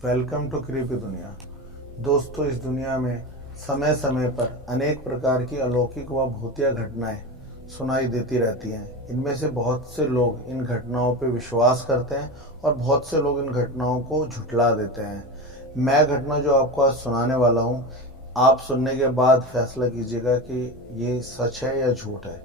Welcome to creepy दुनिया। दोस्तों, इस दुनिया में समय समय पर अनेक प्रकार की अलौकिक व भूतिया घटनाएं सुनाई देती रहती हैं। इनमें से बहुत से लोग इन घटनाओं पर विश्वास करते हैं और बहुत से लोग इन घटनाओं को झुठला देते हैं। मैं घटना जो आपको आज सुनाने वाला हूं, आप सुनने के बाद फैसला कीजिएगा कि ये सच है या झूठ है।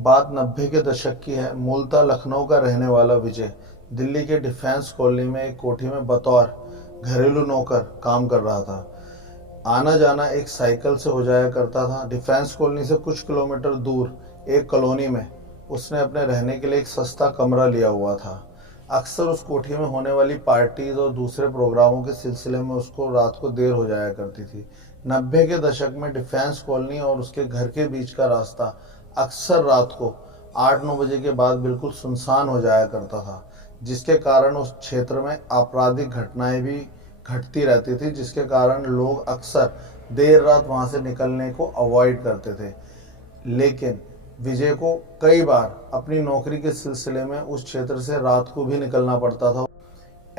बात 90 के दशक की है। मूलतः लखनऊ का रहने वाला विजय दिल्ली के डिफेंस कॉलोनी में एक कोठी में बतौर घरेलू नौकर काम कर रहा था। आना जाना एक साइकिल से हो जाया करता था। डिफेंस कॉलोनी से कुछ किलोमीटर दूर एक कॉलोनी में उसने अपने रहने के लिए एक सस्ता कमरा लिया हुआ था। अक्सर उस कोठी में होने वाली पार्टीज और दूसरे प्रोग्रामों के सिलसिले में उसको रात को देर हो जाया करती थी। 90 के दशक में डिफेंस कॉलोनी और उसके घर के बीच का रास्ता अक्सर रात को 8-9 बजे के बाद बिल्कुल सुनसान हो जाया करता था, जिसके कारण उस क्षेत्र में आपराधिक घटनाएं भी घटती रहती थी, जिसके कारण लोग अक्सर देर रात वहां से निकलने को अवॉइड करते थे। लेकिन विजय को कई बार अपनी नौकरी के सिलसिले में उस क्षेत्र से रात को भी निकलना पड़ता था।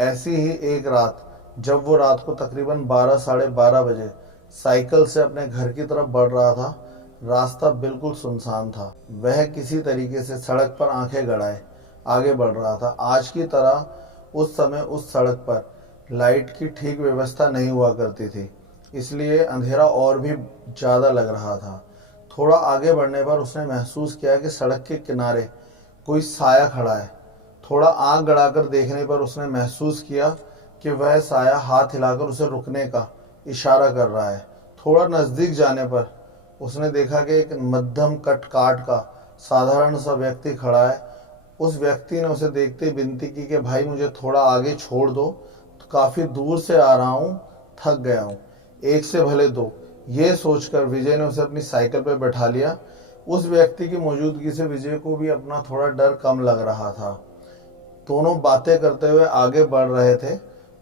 ऐसी ही एक रात, जब वो रात को तकरीबन 12 साढ़े 12 बजे साइकिल से अपने घर की तरफ बढ़ रहा था, रास्ता बिल्कुल सुनसान था। वह किसी तरीके से सड़क पर आंखें गड़ाए आगे बढ़ रहा था। आज की तरह उस समय उस सड़क पर लाइट की ठीक व्यवस्था नहीं हुआ करती थी, इसलिए अंधेरा और भी ज़्यादा लग रहा था। थोड़ा आगे बढ़ने पर उसने महसूस किया कि सड़क के किनारे कोई साया खड़ा है। थोड़ा आंख गड़ाकर देखने पर उसने महसूस किया कि वह साया हाथ हिलाकर उसे रुकने का इशारा कर रहा है। थोड़ा नज़दीक जाने पर उसने देखा कि एक मध्यम कट काट का साधारण सा व्यक्ति खड़ा है। उस व्यक्ति ने उसे देखते ही विनती की कि भाई मुझे थोड़ा आगे छोड़ दो, तो काफ़ी दूर से आ रहा हूँ, थक गया हूँ, एक से भले दो। ये सोचकर विजय ने उसे अपनी साइकिल पर बैठा लिया। उस व्यक्ति की मौजूदगी से विजय को भी अपना थोड़ा डर कम लग रहा था। दोनों बातें करते हुए आगे बढ़ रहे थे।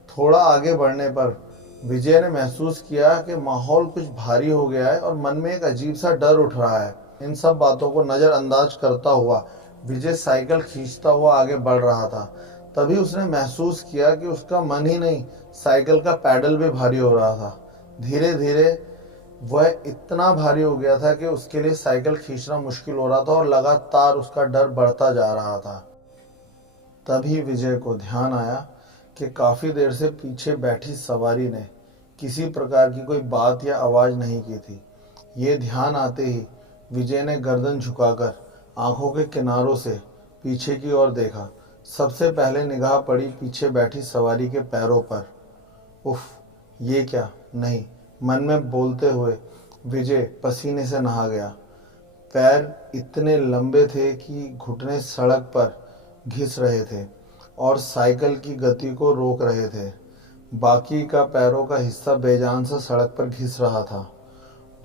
थोड़ा आगे बढ़ने पर विजय ने महसूस किया कि माहौल कुछ भारी हो गया है और मन में एक अजीब सा डर उठ रहा है। इन सब बातों को नज़रअंदाज करता हुआ विजय साइकिल खींचता हुआ आगे बढ़ रहा था। तभी उसने महसूस किया कि उसका मन ही नहीं, साइकिल का पैडल भी भारी हो रहा था। धीरे धीरे वह इतना भारी हो गया था कि उसके लिए साइकिल खींचना मुश्किल हो रहा था और लगातार उसका डर बढ़ता जा रहा था। तभी विजय को ध्यान आया कि काफ़ी देर से पीछे बैठी सवारी ने किसी प्रकार की कोई बात या आवाज़ नहीं की थी। ये ध्यान आते ही विजय ने गर्दन झुकाकर आंखों के किनारों से पीछे की ओर देखा। सबसे पहले निगाह पड़ी पीछे बैठी सवारी के पैरों पर। उफ, ये क्या? नहीं, मन में बोलते हुए विजय पसीने से नहा गया। पैर इतने लंबे थे कि घुटने सड़क पर घिस रहे थे और साइकिल की गति को रोक रहे थे। बाकी का पैरों का हिस्सा बेजान सा सड़क पर घिस रहा था।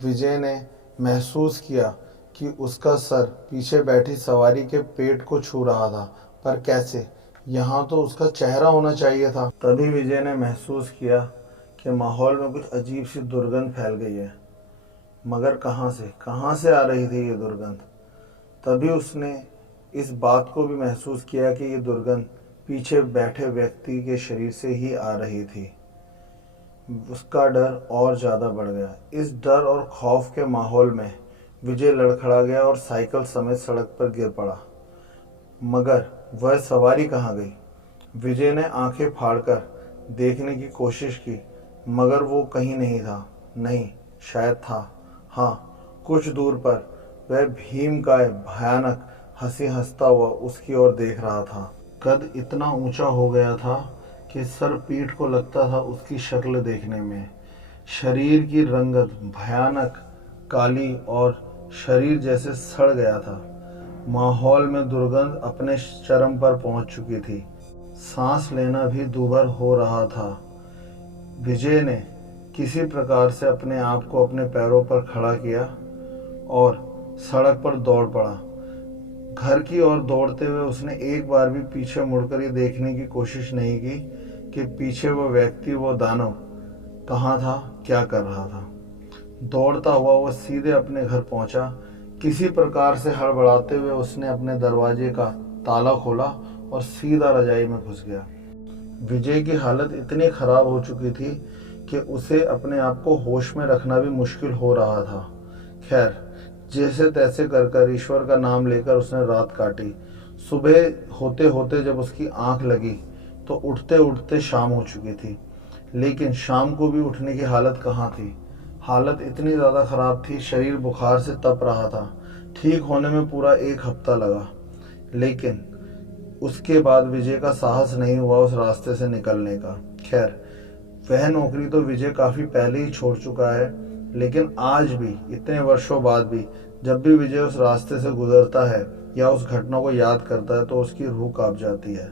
विजय ने महसूस किया कि उसका सर पीछे बैठी सवारी के पेट को छू रहा था, पर कैसे? यहाँ तो उसका चेहरा होना चाहिए था। तभी विजय ने महसूस किया कि माहौल में कुछ अजीब सी दुर्गंध फैल गई है, मगर कहाँ से आ रही थी ये दुर्गंध? तभी उसने इस बात को भी महसूस किया कि ये दुर्गंध पीछे बैठे व्यक्ति के शरीर से ही आ रही थी। उसका डर और ज़्यादा बढ़ गया। इस डर और खौफ के माहौल में विजय लड़खड़ा गया और साइकिल समेत सड़क पर गिर पड़ा। मगर वह सवारी कहाँ गई? विजय ने आंखें फाड़कर देखने की कोशिश की, मगर वो कहीं नहीं था। नहीं, शायद था। हाँ, कुछ दूर पर वह भीमकाय भयानक हंसी हंसता हुआ उसकी ओर देख रहा था। कद इतना ऊंचा हो गया था कि सर पीठ को लगता था उसकी शक्ल देखने में। शरीर की रंगत भयानक काली और शरीर जैसे सड़ गया था। माहौल में दुर्गंध अपने चरम पर पहुंच चुकी थी। सांस लेना भी दूभर हो रहा था। विजय ने किसी प्रकार से अपने आप को अपने पैरों पर खड़ा किया और सड़क पर दौड़ पड़ा। घर की ओर दौड़ते हुए उसने एक बार भी पीछे मुड़कर ये देखने की कोशिश नहीं की कि पीछे वो व्यक्ति, वो दानव कहाँ था, क्या कर रहा था। दौड़ता हुआ वह सीधे अपने घर पहुंचा। किसी प्रकार से हड़बड़ाते हुए उसने अपने दरवाजे का ताला खोला और सीधा रजाई में घुस गया। विजय की हालत इतनी खराब हो चुकी थी कि उसे अपने आप को होश में रखना भी मुश्किल हो रहा था। खैर, जैसे तैसे कर कर ईश्वर का नाम लेकर उसने रात काटी। सुबह होते होते जब उसकी आंख लगी तो उठते उठते शाम हो चुकी थी। लेकिन शाम को भी उठने की हालत कहाँ थी। हालत इतनी ज़्यादा ख़राब थी, शरीर बुखार से तप रहा था। ठीक होने में पूरा 1 हफ्ता लगा। लेकिन उसके बाद विजय का साहस नहीं हुआ उस रास्ते से निकलने का। खैर, वह नौकरी तो विजय काफ़ी पहले ही छोड़ चुका है, लेकिन आज भी इतने वर्षों बाद भी जब भी विजय उस रास्ते से गुजरता है या उस घटना को याद करता है तो उसकी रूह कांप जाती है।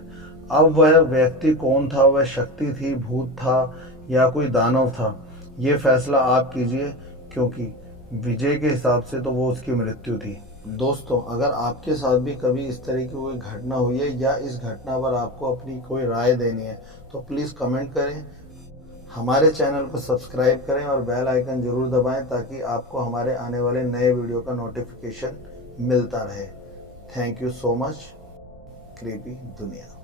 अब वह व्यक्ति कौन था, वह शक्ति थी, भूत था या कोई दानव था, ये फैसला आप कीजिए, क्योंकि विजय के हिसाब से तो वो उसकी मृत्यु थी। दोस्तों, अगर आपके साथ भी कभी इस तरह की कोई घटना हुई है या इस घटना पर आपको अपनी कोई राय देनी है तो प्लीज़ कमेंट करें। हमारे चैनल को सब्सक्राइब करें और बेल आइकन ज़रूर दबाएं ताकि आपको हमारे आने वाले नए वीडियो का नोटिफिकेशन मिलता रहे। Thank you so much. Creepy दुनिया।